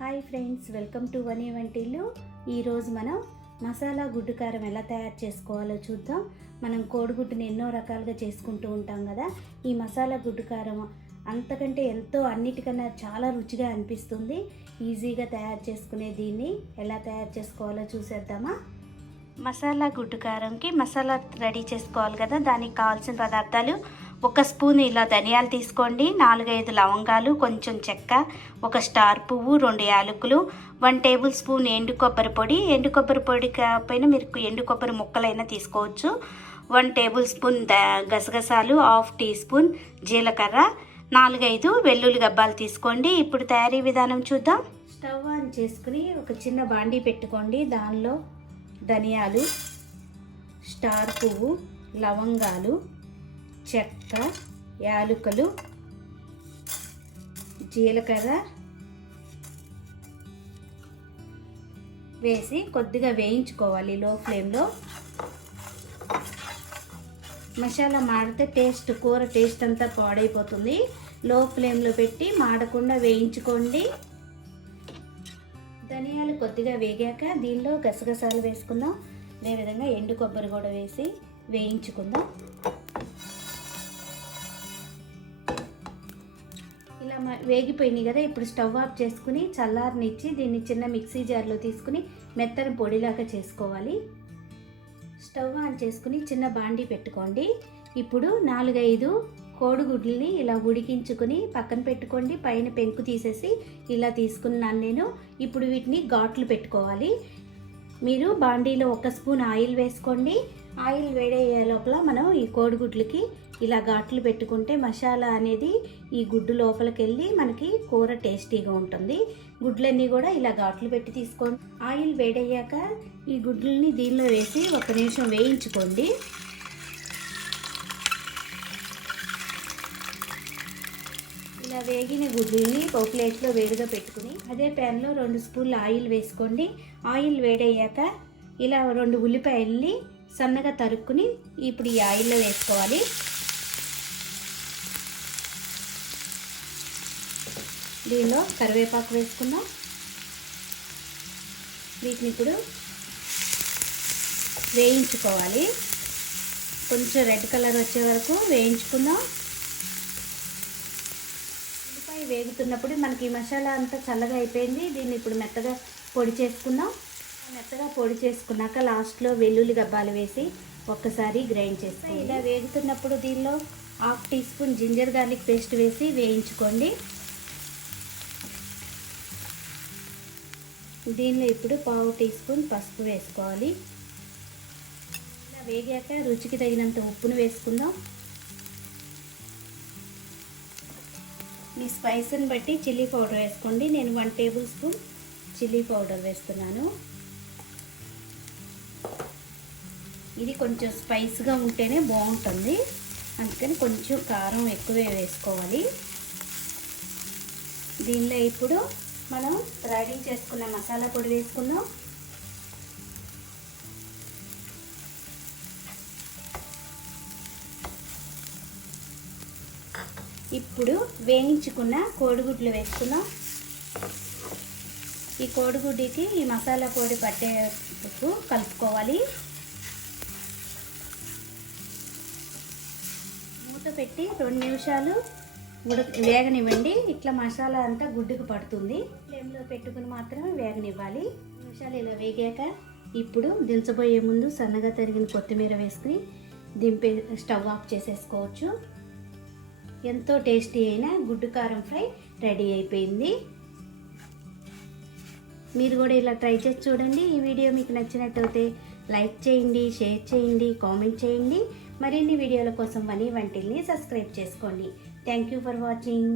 Hi friends, welcome to Vani వంటిల్లు. ఈరోజు మనం మసాలా గుడ్డు కారం ఎలా తయారు చేసుకోవాలో చూద్దాం. మనం కోడిగుడ్డుని ఎన్నో రకాలుగా చేసుకుంటూ ఉంటాం కదా. ఈ మసాలా గుడ్డు కారం అంతకంటే ఎంతో అన్నిటికన్నా చాలా రుచిగా అనిపిస్తుంది. ఈజీగా తయారు చేసుకునే దీన్ని ఎలా తయారు చేసుకోవాలో చూసేద్దామా. మసాలా గుడ్డు కారంకి మసాలా రెడీ చేసుకోవాలి కదా. దానికి కావాల్సిన పదార్థాలు: 1 స్పూన్ ఇలా ధనియాలు తీసుకోండి, 4-5 లవంగాలు, కొంచెం చెక్క, 1 స్టార్ పువ్వు, 2 యాలకులు, 1 టేబుల్ స్పూన్ ఎండు కొబ్బరి పొడి. ఎండు కొబ్బరి పొడి పైన మీరు ఎండు కొబ్బరి ముక్కలైనా తీసుకోవచ్చు. 1 టేబుల్ స్పూన్ గసగసాలు, 1/2 టీ స్పూన్ జీలకర్ర, 4-5 వెల్లుల్లి గబ్బాలు తీసుకోండి. ఇప్పుడు తయారీ విధానం చూద్దాం. స్టవ్ ఆన్ చేసుకుని ఒక చిన్న బాండీ పెట్టుకోండి. దానిలో ధనియాలు, స్టార్ పువ్వు, లవంగాలు, చెక్క, యాలకులు, జీలకర్ర వేసి కొద్దిగా వేయించుకోవాలి లో ఫ్లేమ్లో. మసాలా మాడితే కూర టేస్ట్ అంతా పాడైపోతుంది. లో ఫ్లేమ్లో పెట్టి మాడకుండా వేయించుకోండి. ధనియాలు కొద్దిగా వేగాక దీనిలో గసగసాలు వేసుకుందాం. అదేవిధంగా ఎండు కొబ్బరి కూడా వేసి వేయించుకుందాం. ఇలా వేగిపోయినాయి కదా. ఇప్పుడు స్టవ్ ఆఫ్ చేసుకుని చల్లారనిచ్చి దీన్ని చిన్న మిక్సీ జార్లో తీసుకుని మెత్తని పొడిలాగా చేసుకోవాలి. స్టవ్ ఆన్ చేసుకుని చిన్న బాండీ పెట్టుకోండి. ఇప్పుడు 4-5 కోడిగుడ్లని ఇలా ఉడికించుకుని పక్కన పెట్టుకోండి. పైన పెంకు తీసేసి ఇలా తీసుకున్నాను నేను. ఇప్పుడు వీటిని ఘాట్లు పెట్టుకోవాలి. మీరు బాండీలో 1 స్పూన్ ఆయిల్ వేసుకోండి. ఆయిల్ వేడయ్యే లోపల మనం ఈ కోడిగుడ్లకి ఇలా ఘాట్లు పెట్టుకుంటే మసాలా అనేది ఈ గుడ్డు లోపలికి వెళ్ళి మనకి కూర టేస్టీగా ఉంటుంది. గుడ్లన్నీ కూడా ఇలా ఘాట్లు పెట్టి తీసుకోండి. ఆయిల్ వేడయ్యాక ఈ గుడ్లని దీనిలో వేసి 1 నిమిషం వేయించుకోండి. ఇలా వేగిన గుడ్లని ఒక ప్లేట్లో వేడిగా పెట్టుకుని అదే ప్యాన్లో 2 స్పూన్ల ఆయిల్ వేసుకోండి. ఆయిల్ వేడయ్యాక ఇలా 2 ఉల్లిపాయల్ని సన్నగా తరుక్కుని ఇప్పుడు ఈ ఆయిల్లో వేసుకోవాలి. దీనిలో కరివేపాకు వేసుకుందాం. వీటిని ఇప్పుడు వేయించుకోవాలి. కొంచెం రెడ్ కలర్ వచ్చే వరకు వేయించుకుందాం. ఉల్లిపాయ వేగుతున్నప్పుడు మనకి ఈ మసాలా అంతా చల్లగా అయిపోయింది. దీన్ని ఇప్పుడు మెత్తగా పొడి చేసుకుందాం. మెత్తగా పొడి చేసుకున్నాక లాస్ట్లో వెల్లుల్లి గబ్బాలు వేసి ఒక్కసారి గ్రైండ్ చేస్తాం. ఇలా వేగుతున్నప్పుడు దీనిలో 1/2 teaspoon ginger garlic paste వేసి వేయించుకోండి. దీనిలో ఇప్పుడు 1/2 టీ స్పూన్ పసుపు వేసుకోవాలి. ఇలా వేగాక రుచికి తగినంత ఉప్పును వేసుకుందాం. మీ స్పైస్ని బట్టి చిల్లీ పౌడర్ వేసుకోండి. నేను 1 టేబుల్ స్పూన్ చిల్లీ పౌడర్ వేస్తున్నాను. ఇది కొంచెం స్పైస్గా ఉంటేనే బాగుంటుంది, అందుకని కొంచెం కారం ఎక్కువే వేసుకోవాలి. దీనిలో ఇప్పుడు మనం రెడీ చేసుకున్న మసాలా పొడి వేసుకుందాం. ఇప్పుడు వేయించుకున్న కోడిగుడ్లు వేసుకుందాం. ఈ కోడిగుడ్డుకి ఈ మసాలా పొడి పట్టేందుకు కలుపుకోవాలి. మూత పెట్టి 2 నిమిషాలు వేగనివ్వండి. ఇట్లా మసాలా అంతా గుడ్డుకు పడుతుంది. ఫ్లేమ్లో పెట్టుకుని మాత్రమే వేగనివ్వాలి. 2 నిమిషాలు ఇలా వేగాక ఇప్పుడు దించబోయే ముందు సన్నగా తరిగిన కొత్తిమీర వేసుకుని స్టవ్ ఆఫ్ చేసేసుకోవచ్చు. ఎంతో టేస్టీ అయిన గుడ్డు కారం ఫ్రై రెడీ అయిపోయింది. మీరు కూడా ఇలా ట్రై చేసి చూడండి. ఈ వీడియో మీకు నచ్చినట్టయితే లైక్ చేయండి, షేర్ చేయండి, కామెంట్ చేయండి. మరిన్ని వీడియోల కోసం వనీ వంటిల్ని సబ్స్క్రైబ్ చేసుకోండి. Thank you for watching.